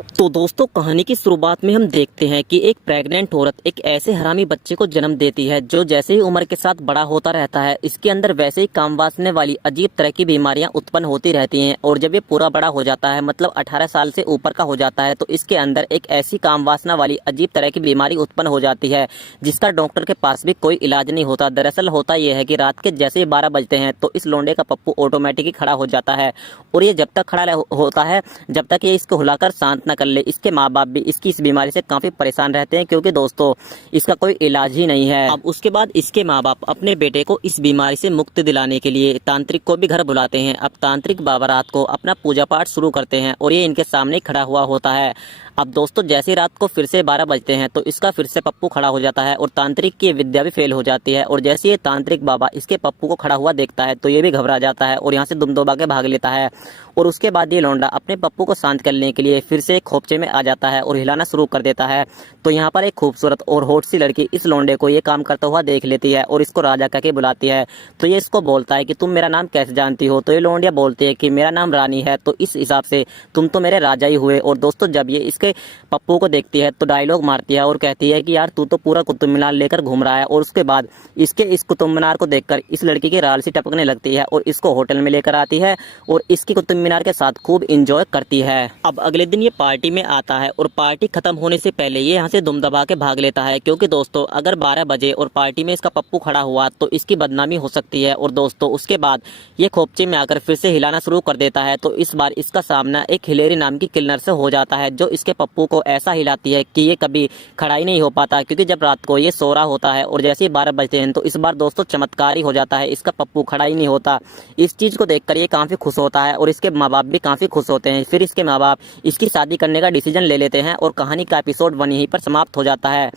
तो दोस्तों, कहानी की शुरुआत में हम देखते हैं कि एक प्रेग्नेंट औरत एक ऐसे हरामी बच्चे को जन्म देती है जो जैसे ही उम्र के साथ बड़ा होता रहता है, इसके अंदर वैसे ही काम वासने वाली अजीब तरह की बीमारियां उत्पन्न होती रहती हैं। और जब ये पूरा बड़ा हो जाता है, मतलब 18 साल से ऊपर का हो जाता है, तो इसके अंदर एक ऐसी काम वासना वाली अजीब तरह की बीमारी उत्पन्न हो जाती है जिसका डॉक्टर के पास भी कोई इलाज नहीं होता। दरअसल होता यह है कि रात के जैसे ही 12 बजते हैं तो इस लोंडे का पप्पू ऑटोमेटिकली खड़ा हो जाता है। और ये जब तक खड़ा होता है, जब तक ये इसको हिलाकर शांत न कर ले, इसके माँ बाप भी इसकी इस बीमारी से काफी परेशान रहते हैं, क्योंकि दोस्तों इसका कोई इलाज ही नहीं है। अब उसके बाद इसके माँ बाप अपने बेटे को इस बीमारी से मुक्ति दिलाने के लिए तांत्रिक को भी घर बुलाते हैं। अब तांत्रिक बाबा रात को अपना पूजा पाठ शुरू करते हैं और ये इनके सामने खड़ा हुआ होता है। अब दोस्तों, जैसे रात को फिर से 12 बजते हैं तो इसका फिर से पप्पू खड़ा हो जाता है और तांत्रिक की विद्या भी फेल हो जाती है। और जैसे ये तांत्रिक बाबा इसके पप्पू को खड़ा हुआ देखता है तो ये भी घबरा जाता है और यहाँ से दुम दबा के भाग लेता है। और उसके बाद ये लौंडा अपने पप्पू को शांत करने के लिए फिर से एक खोपचे में आ जाता है और हिलाना शुरू कर देता है। तो यहाँ पर एक खूबसूरत और होट सी लड़की इस लौंडे को ये काम करता हुआ देख लेती है और इसको राजा कह के बुलाती है। तो ये इसको बोलता है कि तुम मेरा नाम कैसे जानती हो? तो ये लौंडिया बोलती है कि मेरा नाम रानी है, तो इस हिसाब से तुम तो मेरे राजा ही हुए। और दोस्तों, जब ये इसके पप्पू को देखती है तो डायलॉग मारती है और कहती है कि यार तू तो पूरा कुतुब मीनार लेकर घूम रहा है। और उसके बाद इसके इस कुतुब मीनार को देखकर इस लड़की की राल सी टपकने लगती है और इसको होटल में लेकर आती है और इसकी कुतुब मीनार के साथ खूब इंजॉय करती है। अब अगले दिन ये पार्टी में आता है और पार्टी खत्म होने से पहले ये यहाँ से दुम दबा के भाग लेता है, क्योंकि दोस्तों अगर 12 बजे और पार्टी में इसका पप्पू खड़ा हुआ तो इसकी बदनामी हो सकती है। और दोस्तों, उसके बाद ये खोपचे में आकर फिर से हिलाना शुरू कर देता है। तो इस बार इसका सामना एक हिलेरी नाम की किन्नर से हो जाता है, जो इसके पप्पू को ऐसा हिलाती है कि ये कभी खड़ा ही नहीं हो पाता, क्योंकि जब रात को ये सो रहा होता है और जैसे ही 12 बजते हैं तो इस बार दोस्तों चमत्कार ही हो जाता है, इसका पप्पू खड़ा ही नहीं होता। इस चीज को देखकर ये काफी खुश होता है और इसके माँ बाप भी काफी खुश होते हैं। फिर इसके माँ बाप इसकी शादी करने का डिसीजन ले लेते हैं और कहानी का एपिसोड 1 यहीं पर समाप्त हो जाता है।